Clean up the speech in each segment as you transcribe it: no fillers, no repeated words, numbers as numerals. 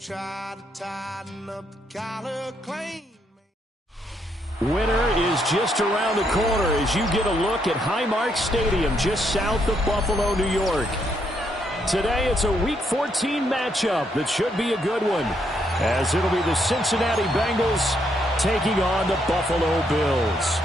Try to tighten up the collar clean. Winter is just around the corner as you get a look at Highmark Stadium just south of Buffalo, New York. Today it's a Week 14 matchup that should be a good one, as it'll be the Cincinnati Bengals taking on the Buffalo Bills.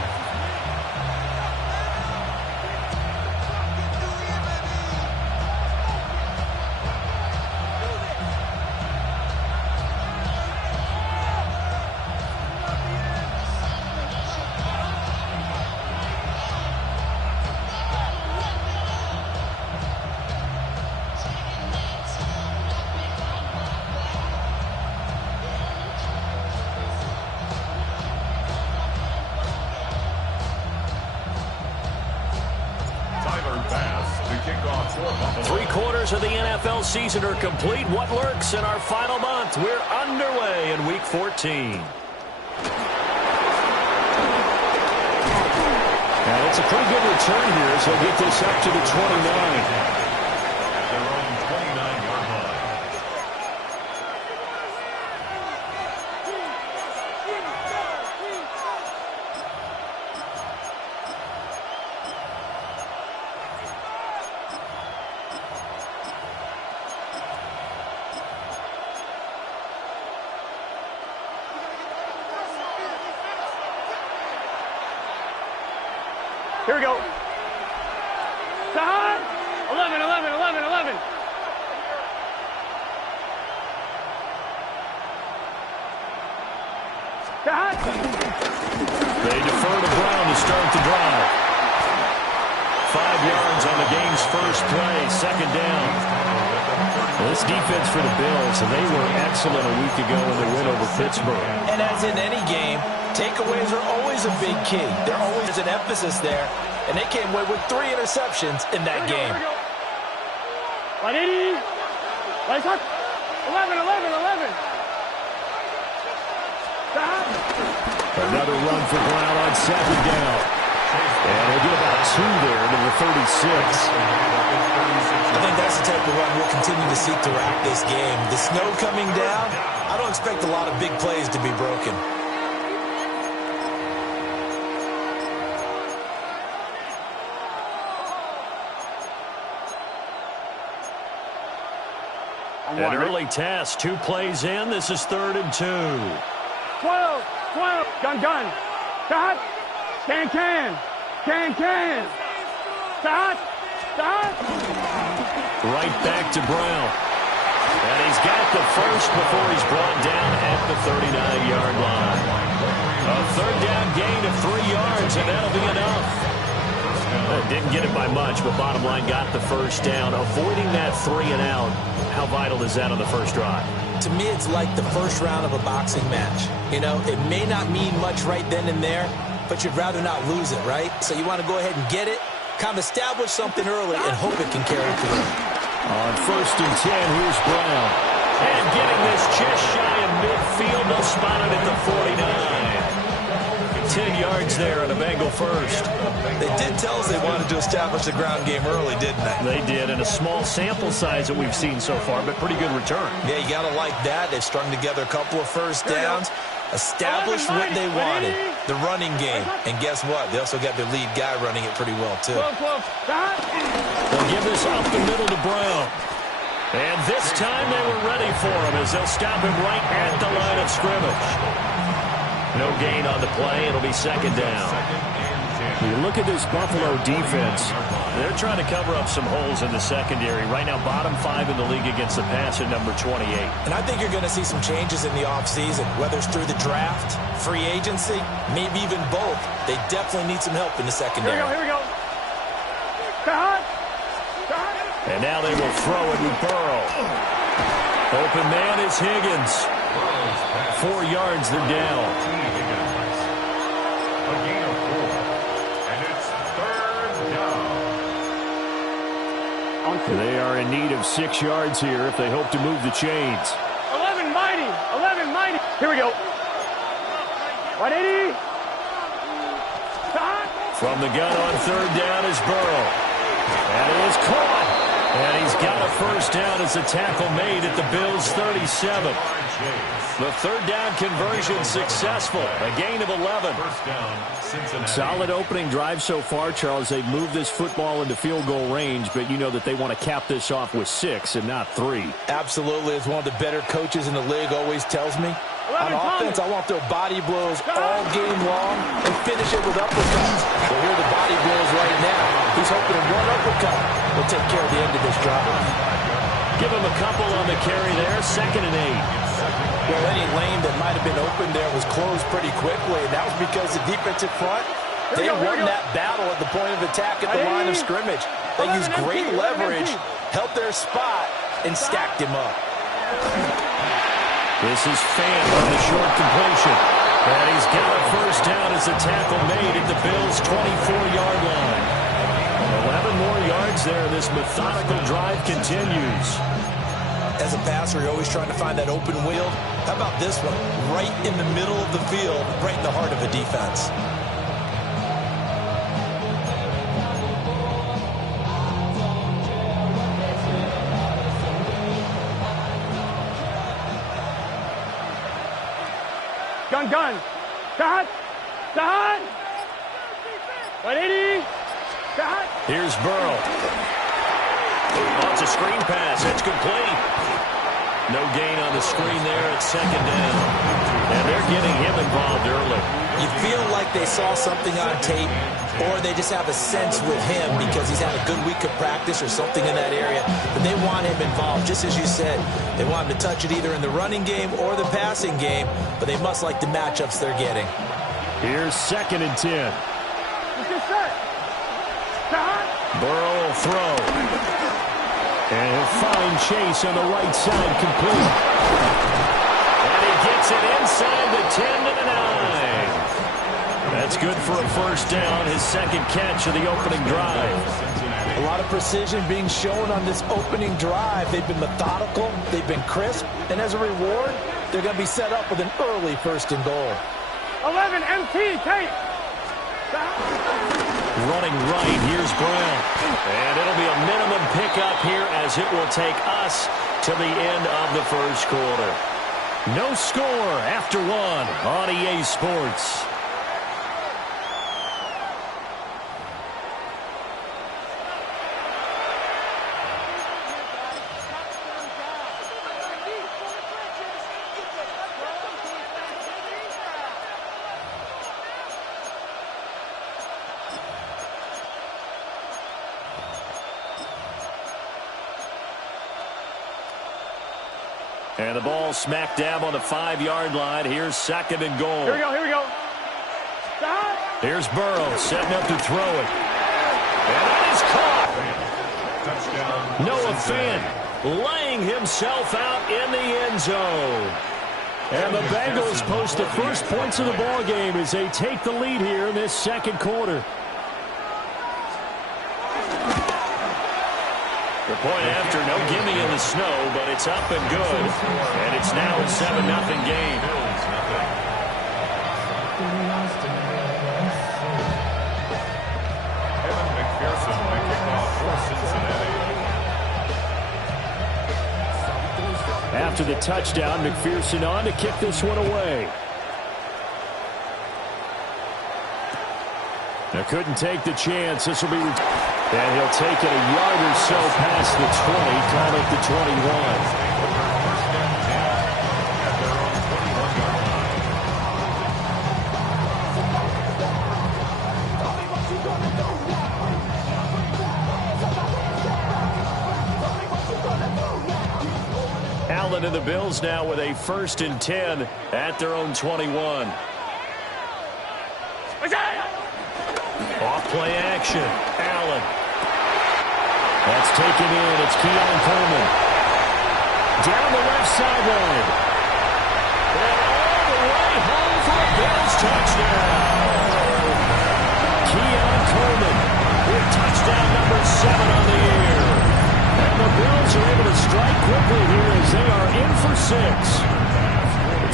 Three-quarters of the NFL season are complete. What lurks in our final month? We're underway in Week 14. And it's a pretty good return here as he'll get this up to the 29. Here we go. Sahad. 11, 11, 11, 11. Sahad. They defer to Brown to start the drive. 5 yards on the game's first play, second down. This defense for the Bills, they were excellent a week ago in the win over Pittsburgh. And as in any game, takeaways are always a big key. There always is an emphasis there, and they came away with 3 interceptions in that game. 180. 11, 11, 11. Another run for Brown on second down. And he'll get about 2 there to the 36. I think that's the type of run we'll continue to see throughout this game. The snow coming down, I don't expect a lot of big plays to be broken. An early test, 2 plays in. This is 3rd and 2. 12, 12. Gun. Sahad. Can. Sahad. Right back to Brown. And he's got the first before he's brought down at the 39-yard line. A 3rd down gain of 3 yards, and that'll be enough. Didn't get it by much, but bottom line got the first down. Avoiding that 3 and out. How vital is that on the first drive? To me, it's like the first round of a boxing match. You know, it may not mean much right then and there, but you'd rather not lose it, right? So you want to go ahead and get it, kind of establish something early, and hope it can carry through. On 1st and 10, here's Brown. And getting this just shy of midfield. They'll spot it at the 49. 10 yards there on a Bengal first. They did tell us they wanted to establish the ground game early, didn't they? They did, and a small sample size that we've seen so far, but pretty good return. Yeah, you got to like that. They've strung together a couple of first downs, established what they wanted, the running game. And guess what? They also got their lead guy running it pretty well, too. They'll give this up the middle to Brown. And this time they were ready for him as they'll stop him right at the line of scrimmage. No gain on the play. It'll be 2nd down. You look at this Buffalo defense. They're trying to cover up some holes in the secondary. Right now, bottom 5 in the league against the pass at number 28. And I think you're going to see some changes in the offseason, whether it's through the draft, free agency, maybe even both. They definitely need some help in the secondary. Here we go. And now they will throw it with Burrow. Open man is Higgins. 4 yards, they're down. A gain of 4. And it's 3rd down. They are in need of 6 yards here if they hope to move the chains. 11 mighty. Here we go. 180. From the gun on 3rd down is Burrow. And it is caught. And he's got a first down as a tackle made at the Bills' 37. The third down conversion successful. A gain of 11. First down, Cincinnati. Solid opening drive so far, Charles. They've moved this football into field goal range, but you know that they want to cap this off with 6 and not 3. Absolutely. As one of the better coaches in the league always tells me, on offense, I want their body blows all game long and finish it with uppercuts. Well, here are the body blows right now. He's hoping one uppercut will take care of the end of this drive. Give him a couple on the carry there. 2nd and 8. Well, any lane that might have been open there was closed pretty quickly, and that was because the defensive front, they won that battle at the point of attack at the line of scrimmage. They used great leverage, helped their spot, and stacked him up. This is Fan on the short completion. And he's got a first down as a tackle made at the Bills' 24-yard line. 11 more yards there. This methodical drive continues. As a passer, you're always trying to find that open wheel. How about this one? Right in the middle of the field, right in the heart of a defense. Gun. Shot. 180. Shot. Here's Burrow. Oh, it's a screen pass. It's complete. No gain on the screen there at 2nd down. And they're getting him involved early. You feel like they saw something on tape, or they just have a sense with him because he's had a good week of practice or something in that area. But they want him involved, just as you said. They want him to touch it either in the running game or the passing game, but they must like the matchups they're getting. Here's 2nd and 10. Burrow will throw. And he'll find Chase on the right side complete. And he gets it inside the 10 to the 9. That's good for a first down, his 2nd catch of the opening drive. A lot of precision being shown on this opening drive. They've been methodical, they've been crisp, and as a reward, they're going to be set up with an early 1st and goal. 11 MT, Tate. Running right, here's Brown. And it'll be a minimum pickup here as it will take us to the end of the first quarter. No score after 1 on EA Sports. And the ball smack dab on the 5-yard line. Here's 2nd and goal. Here we go. Stop. Here's Burrow setting up to throw it. And that is caught. Touchdown. Noah Fant laying himself out in the end zone. And the Bengals post the first points of the ball game as they take the lead here in this 2nd quarter. The point after, no gimme in the snow, but it's up and good. And it's now a 7-0 game. Evan McPherson will kick off for Cincinnati. After the touchdown, McPherson on to kick this one away. Now couldn't take the chance. This will be... And he'll take it a yard or so past the 20, call it the 21. Allen and the Bills now with a 1st and 10 at their own 21. Off play action. Allen. That's taken in. It's Keon Coleman. Down the left sideline. And all the way home for a Bills touchdown. Keon Coleman with touchdown number 7 on the year. And the Bills are able to strike quickly here as they are in for 6.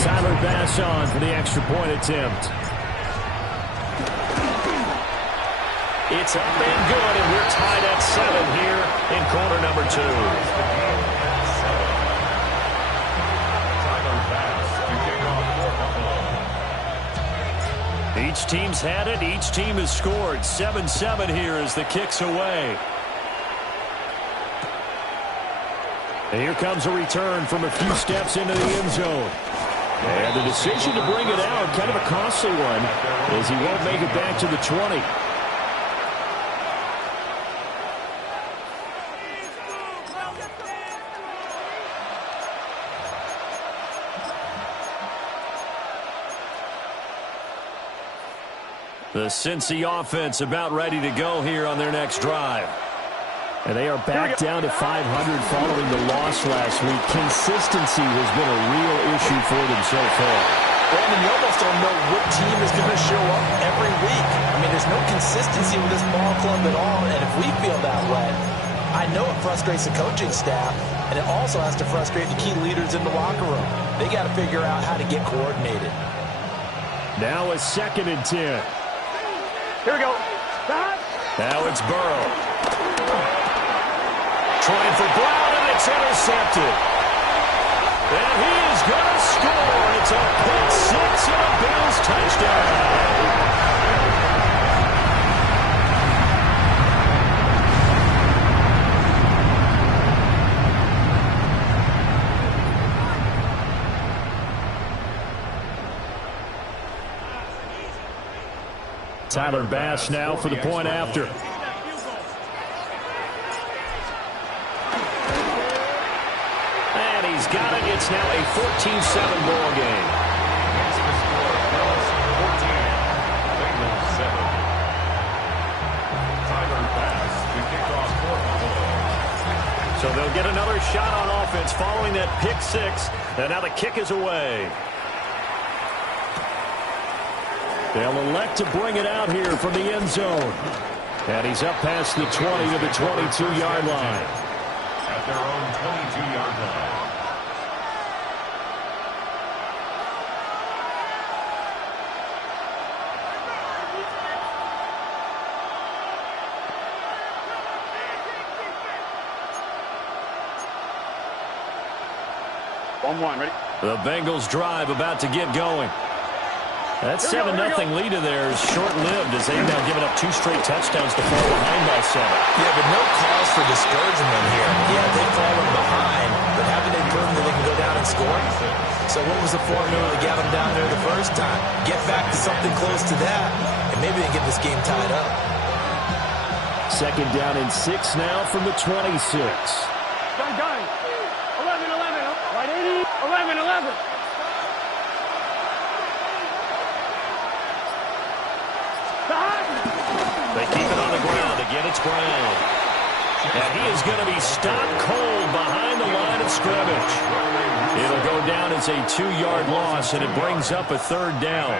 Tyler Bass on for the extra point attempt. It's up and good, and we're tied at 7 here in quarter number 2. Each team's had it. Each team has scored. 7-7 here as the kick's away. And here comes a return from a few steps into the end zone. And the decision to bring it out, kind of a costly one, as he won't make it back to the 20. The Cincy offense about ready to go here on their next drive. And they are back down to 500 following the loss last week. Consistency has been a real issue for them so far. Brandon, you almost don't know what team is going to show up every week. I mean, there's no consistency with this ball club at all, and if we feel that way, I know it frustrates the coaching staff, and it also has to frustrate the key leaders in the locker room. They got to figure out how to get coordinated. Now a 2nd and 10. Here we go. Stop. Now it's Burrow. Trying for Brown, and it's intercepted. And he is going to score. It's a pick 6 and a Bills touchdown. Tyler Bass now for the point after. And he's got it. It's now a 14-7 ball game. Here's the score. Bills 14, Bengals 7. Tyler Bass, the kickoff for the Bills. So they'll get another shot on offense following that pick 6. And now the kick is away. They'll elect to bring it out here from the end zone. And he's up past the 20 to the 22-yard line. At their own 22-yard line. Ready? The Bengals drive about to get going. That 7-0 lead of theirs short-lived as they've now given up 2 straight touchdowns to fall behind by 7. Yeah, but no cause for discouragement here. Yeah, they've fallen behind, but haven't they proven that they can go down and score? So what was the formula to get them down there the first time? Get back to something close to that, and maybe they get this game tied up. 2nd down and 6 now from the 26. Gun. 11. Right 80. 11. They keep it on the ground. Again, it's Brown. And he is going to be stopped cold behind the line of scrimmage. It'll go down as a 2-yard loss, and it brings up a 3rd down.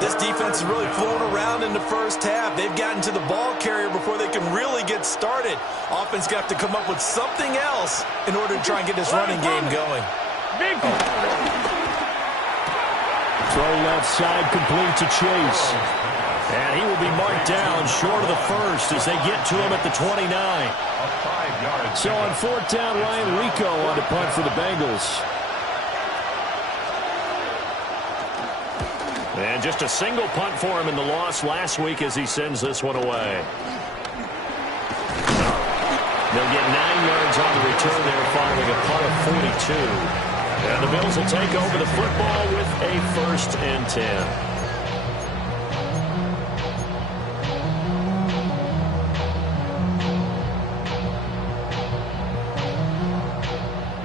This defense has really flown around in the first half. They've gotten to the ball carrier before they can really get started. Offense got to come up with something else in order to try and get this running game going. Big. Throw left side complete to Chase. And he will be marked down short of the 1st as they get to him at the 29. So on 4th down, Ryan Rico on to punt for the Bengals. And just a single punt for him in the loss last week as he sends this one away. They'll get 9 yards on the return there following a punt of 42. And the Bills will take over the football with a 1st and 10.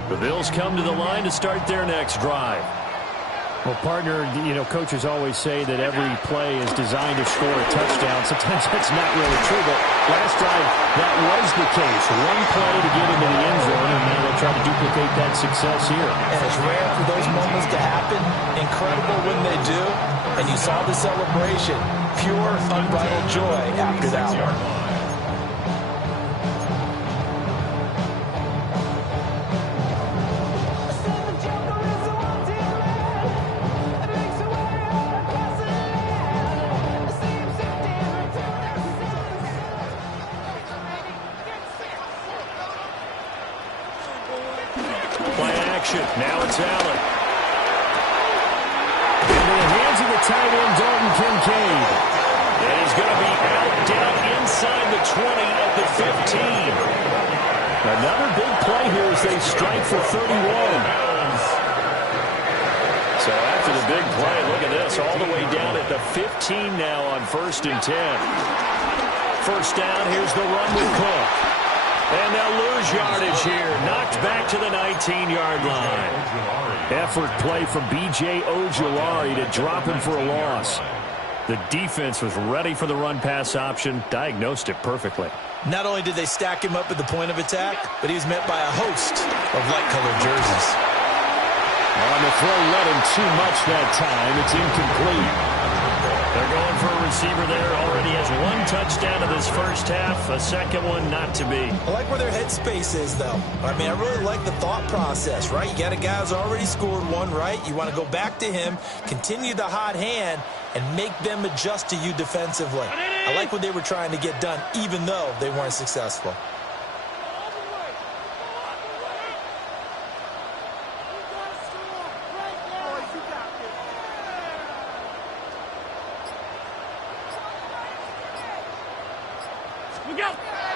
The Bills come to the line to start their next drive. Well, partner, you know, coaches always say that every play is designed to score a touchdown. Sometimes that's not really true, but last drive, that was the case. One play to get into the end zone, and now they'll try to duplicate that success here. And it's rare for those moments to happen. Incredible when they do. And you saw the celebration. Pure, unbridled joy after that one. action. Now it's Allen. Into the hands of the tight end, Dalton Kincaid. And he's going to be out down inside the 20 at the 15. Another big play here as they strike for 31. So after the big play, look at this, all the way down at the 15 now on 1st and 10. First down, here's the run with Cook. And they'll lose yardage here. Knocked back to the 19-yard line. Effort play from B.J. Ojulari to drop him for a loss. The defense was ready for the run-pass option, diagnosed it perfectly. Not only did they stack him up at the point of attack, but he was met by a host of light-colored jerseys. On the throw, led him too much that time. It's incomplete. They're going for a receiver there. Already has one touchdown in this first half. A second one not to be. I like where their headspace is, though. I mean, I really like the thought process, right? You got a guy who's already scored one, right? You want to go back to him, continue the hot hand, and make them adjust to you defensively. I like what they were trying to get done, even though they weren't successful.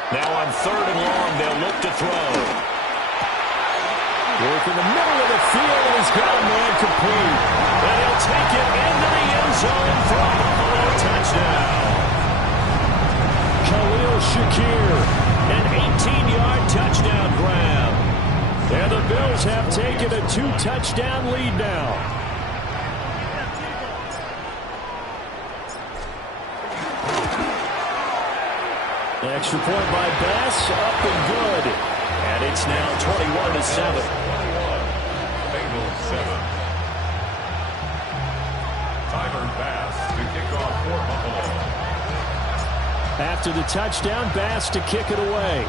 Now on 3rd and long, they'll look to throw. Work in the middle of the field, and he's got a man complete. And he'll take it into the end zone for a Buffalo touchdown. Khalil Shakir, An 18-yard touchdown grab. and the Bills have taken a 2-touchdown lead now. Extra point by Bass, up and good. And it's now 21-7. Bengals 7. Tyler Bass to kick off for Buffalo. After the touchdown, Bass to kick it away.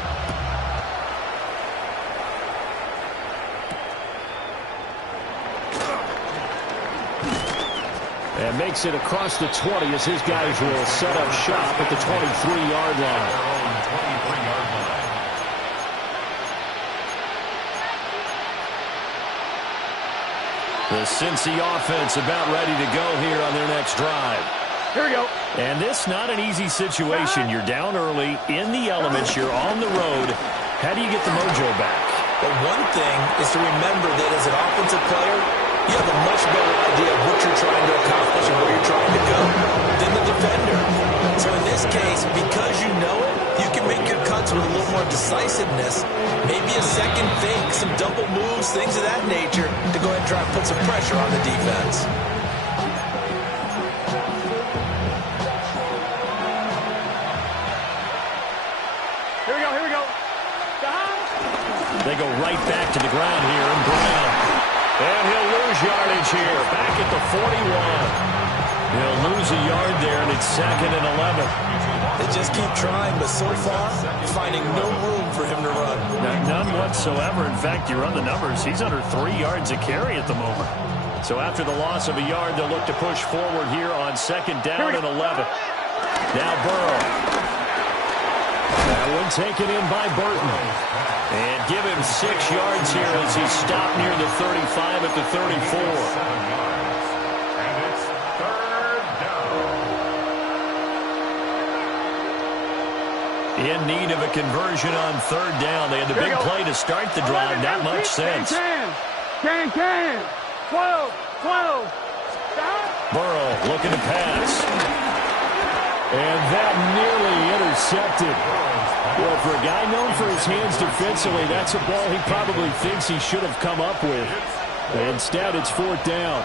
And makes it across the 20 as his guys will set up shop at the 23-yard line. The Cincy offense about ready to go here on their next drive. Here we go. And this not an easy situation. You're down early, in the elements, you're on the road. How do you get the mojo back? But one thing is to remember that as an offensive player, you have a much better idea of what you're trying to accomplish and where you're trying to go than the defender. So in this case, because you know it, you can make your cuts with a little more decisiveness. Maybe a second fake, some double moves, things of that nature to go ahead and try and put some pressure on the defense. Here we go, here we go. They go right back to the ground here, and Brown. And he'll lose yardage here, back at the 41. He'll lose a yard there, and it's 2nd and 11. They just keep trying, but so far, finding no room for him to run. None whatsoever. In fact, you run the numbers, he's under 3 yards a carry at the moment. So after the loss of a yard, they'll look to push forward here on 2nd down and 11. Now Burrow. That one taken in by Burton. And give him 6 yards here as he's stopped near the 35 at the 34. And it's 3rd down. In need of a conversion on 3rd down. They had the big play to start the drive. Not much sense. Can. 12. Burrow looking to pass. And that nearly intercepted. Well, for a guy known for his hands defensively, that's a ball he probably thinks he should have come up with. Instead, it's 4th down.